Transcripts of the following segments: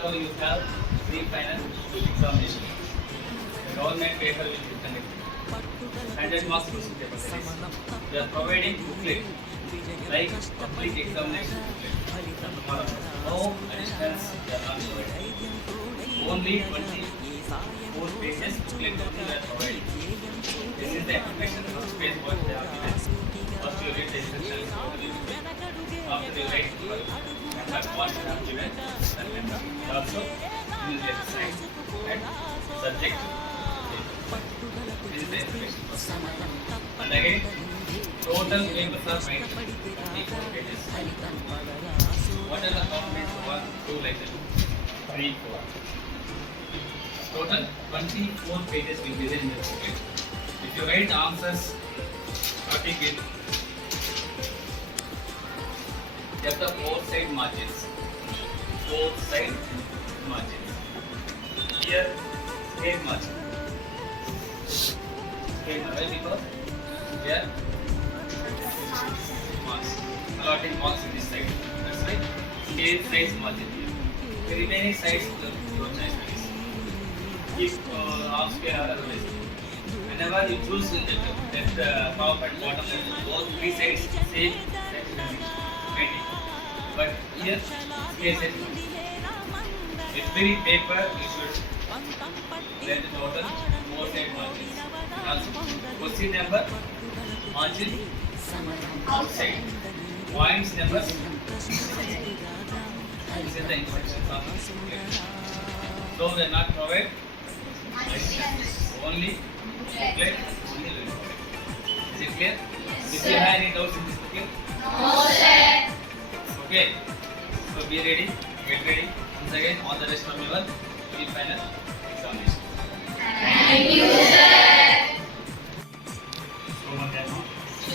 tomorrow you have pre-final examination. The government paper will be conducted. 100 marks question paper. We are providing booklet like public examination booklet. No additionals we are not providing. Only 24 pages booklet we are providing. This is the information. First page what they have given. First you read the instructions. After you write what you have given. Also you will exercise and subject. This is the information. And again, total papers are 94 pages. What are the components? 1, 2 like that? 3, 4. Total 24 pages will be there in the booklet. If you write answers starting with get the 4 side margins. 4 side margins. Here, square margin. Square margin because here marks. Allotting marks in this side. That's why square size margin here. The remaining sides your choice is. If half square or otherwise. Whenever you choose the top and bottom level, both 3 sides same painting. But here square size margin. With very paper you should let the total 4 side margins. Also, question number margin outside. Points numbers. This is the instructions of the booklet. So we are not provide only booklet, only learning. Is it clear? Yes, if you have any doubts in this booklet? No, sir. Okay. So be ready, get ready. Once again, all the best from your pre-final examination. Thank you, sir.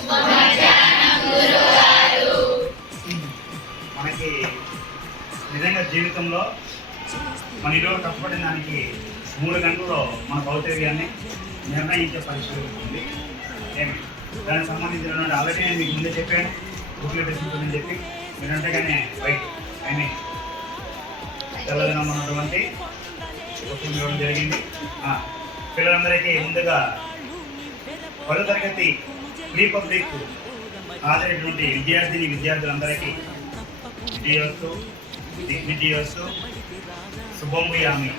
శుభమధ్యాహ్నం గురుగారు. మనకి నిజంగా జీవితంలో మన ఈరోజు కష్టపడిన దానికి 3 గంటల్లో మన భౌతికాన్ని నిర్ణయించే పరిస్థితి ఉంటుంది. ఏమి దానికి సంబంధించిన ఆల్రెడీ నేను మీకు ముందే చెప్పాను బుక్లెట్ ఇస్తుందని చెప్పి మీరు అంటేగానే రైట్ అని తెల్లదనమ్మన్నటువంటి బుక్లు ఇవ్వడం జరిగింది. పిల్లలందరికీ ముందుగా 10వ తరగతి ప్రీ పబ్లిక్ హాజరైనటువంటి విద్యార్థులందరికీ దిగ్విజయోస్తు శుభంభయామి.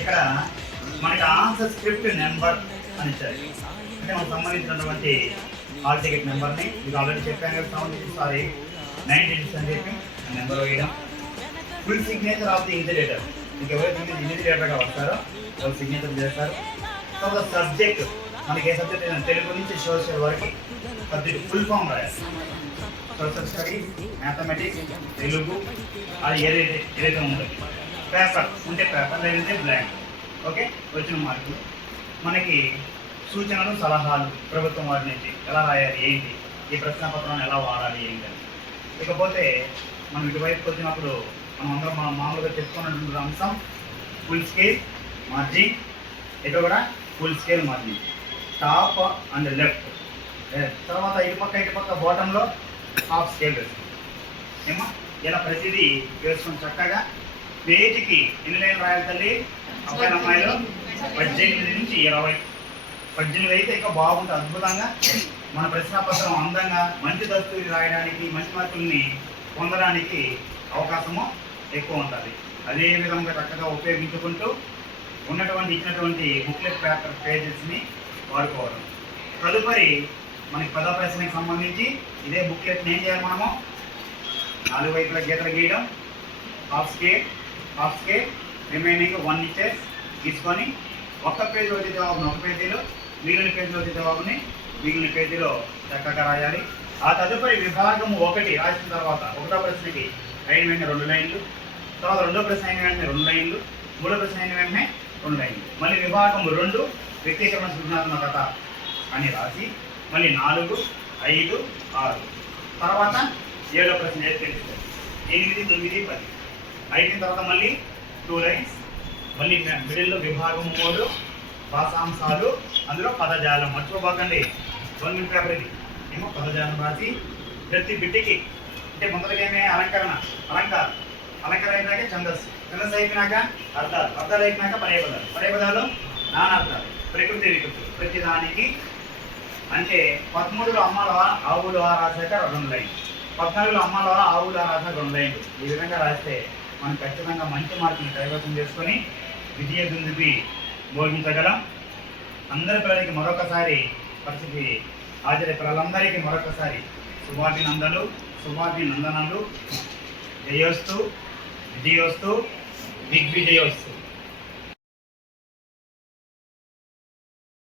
ఇక్కడ మనకి ఆన్సర్ స్క్రిప్ట్ నెంబర్ అని ఇచ్చారు. అంటే మనకు సంబంధించినటువంటి హాల్ టికెట్ నెంబర్ని మీకు ఆల్రెడీ చెప్పాను కదా, 9 digits అని చెప్పి నెంబర్ వేయడం. Full signature of the invigilator. మీకు ఎవరైతే ఇన్విజిలేటర్గా వస్తారో వాళ్ళు సిగ్నేచర్ చేస్తారు. తర్వాత సబ్జెక్ట్ మనకి ఏ సబ్జెక్ట్ అయినా తెలుగు నుంచి సోషల్ వరకు సబ్జెక్ట్ ఫుల్ ఫామ్ రాయాలి. సోషల్ స్టడీస్, మ్యాథమెటిక్స్, తెలుగు అది ఏదైతే ఉంటుంది. పేపర్ ఉంటే పేపర్ లేదంటే బ్లాంక్. ఓకే, వచ్చిన మార్కులు. మనకి సూచనలు సలహాలు ప్రభుత్వం వారి నుంచి ఎలా రాయాలి ఏంటి, ఈ ప్రశ్నపత్రాన్ని ఎలా వాడాలి ఏంటి. ఇకపోతే మనం ఇటువైపుకి వచ్చినప్పుడు మనం మామూలుగా చెప్పుకున్నటువంటి అంశం ఫుల్ స్కేల్ మార్జిన్. ఇటు కూడా full scale margin, top and left. తర్వాత ఇటుపక్క బాటంలో హాఫ్ స్కేల్ వేస్తాం. ఏమో ఇలా ప్రతిదీ వేసుకొని చక్కగా పేజీకి ఎన్ని లైన్లు రాయాలి తల్లి? అబ్బాయి అమ్మాయిలో 18 నుంచి 20. 18 అయితే ఇంకా బాగుంటుంది. అద్భుతంగా మన ప్రశ్నపత్రం అందంగా మంచి దస్తూరి రాయడానికి, మంచి మార్కుల్ని పొందడానికి అవకాశము ఎక్కువ ఉంటుంది. అదే విధంగా చక్కగా ఉపయోగించుకుంటూ ఇచ్చినటువంటి బుక్లెట్ పేపర్ పేజెస్ని వాడుకోవడం. తదుపరి మనకి 10వ ప్రశ్నకి సంబంధించి ఇదే బుక్లెట్ని ఏం చేయాలి? మనము 4 వైపుల గీతలు గీయడం, హాఫ్ స్కేల్ రిమైనింగ్ 1 ఇంచెస్ తీసుకొని ఒక్క పేజీ వచ్చే జవాబుని ఒక పేజీలో, మిగిలిన పేజీలో వచ్చే జవాబుని మిగిలిన పేజీలో చక్కగా రాయాలి. ఆ తదుపరి విభాగము 1 రాసిన తర్వాత 1వ ప్రశ్నకి అయిన వెంటనే 2 లైన్లు, తర్వాత 2వ ప్రశ్న అయిన వెంటనే 2 లైన్లు, 3వ ప్రశ్న అయిన వెంటనే 2 లైన్లు, మళ్ళీ విభాగం 2 వ్యక్తీకరణ సృజనాత్మకత అని రాసి మళ్ళీ 4, 5, 6 తర్వాత 7వ ప్రశ్న తెలుస్తుంది. 8, 9, 10 అయిన తర్వాత మళ్ళీ 2 లైన్స్, మళ్ళీ మిడిల్లో విభాగం 3 భాషాంశాలు, అందులో పదజాలం. మర్చిపోకండి, 1 minute పేపర్ ఇది. ఏమో పదజాలం రాసి ప్రతి బిడ్డకి అంటే మొదలుగానే అలంకారం అలంకారం అయిపోయాక ఛందస్సు, ఛందస్సు అయిపోయినాక అర్థాలు, అర్థాలు అయిపోయినాక పర్యపదాలు, పర్యపదాలు నానార్థాలు, ప్రకృతి వికృతి. ప్రతి దానికి అంటే 13లో అమ్మల ఆవుల రాశాక 2 లైన్లు, 14లో అమ్మల ఆవుల రాశాక 2 లైన్లు. ఈ విధంగా రాస్తే మనం ఖచ్చితంగా మంచి మార్కులు కైవసం చేసుకొని విజయ దుందుపి భోగించగలం. అందరి పిల్లలకి మరొకసారి పరిస్థితి హాజరై పిల్లలందరికీ మరొకసారి శుభాభినందనలు, శుభాభినందనలు. జయోస్తు, విజయోస్తు, దిగ్విజయోస్తు.